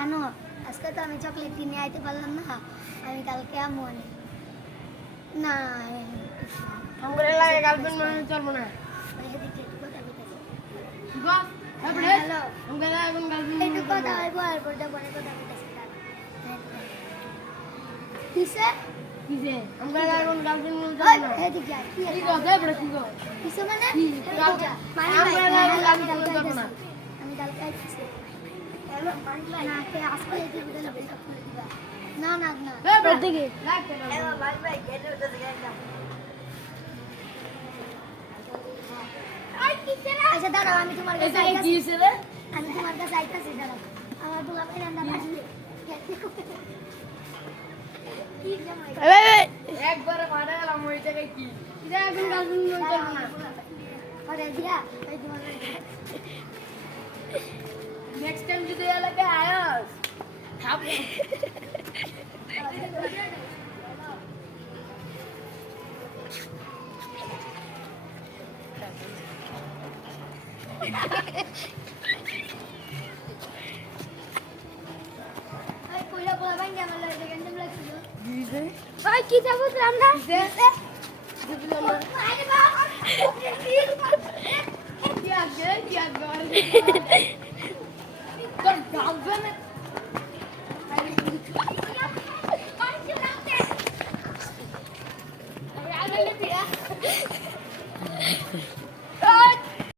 জানো আজকে তো আমি চকলেট কিনে আইতে পারলাম না, আমি কালকে আমু অনেক না আমার লাগে গার্লফ্রেন্ড মানে চলবো না গো আপনি হ্যালো আমরা এখন গার্লফ্রেন্ড একটু কথা হইব আর পরে বলে কথা বলতেছি কিসে কিসে আমরা এখন গার্লফ্রেন্ড মানে ওই চলবো না এদিকে আয় কি কি গো দেবড়ে কি গো কিসে মানে আমরা এখন গার্লফ্রেন্ড মানে চলবো না আমি কালকে আইছি না কে আজকে এই দিকে দিবা না না না দেবড়ে দিকে লাগতে না আচ্ছা দাঁড়াও আমি তোমার কাছে এটা কি আইতাছি হইছে রে আমি তোমার কাছে আইতাছি দাঁড়াও আমার দুলা ভাই রান্না পারছে কি জামাই একবারে মারা গেলাম ওই জায়গায় কি এটা এখন গার্লফ্রেন্ড মানে চলবো না আরে দিয়া এই তোমার নেক্সট টাইম যদি এলাকায় আয়াস থাপ এই কইরা বলা ভাই আমার লাগে গেন্দম লাগছিল দিছে ভাই কি যাবো আমরা দিছে আরে বাবা কি আগে তোর গার্লফ্রেন্ড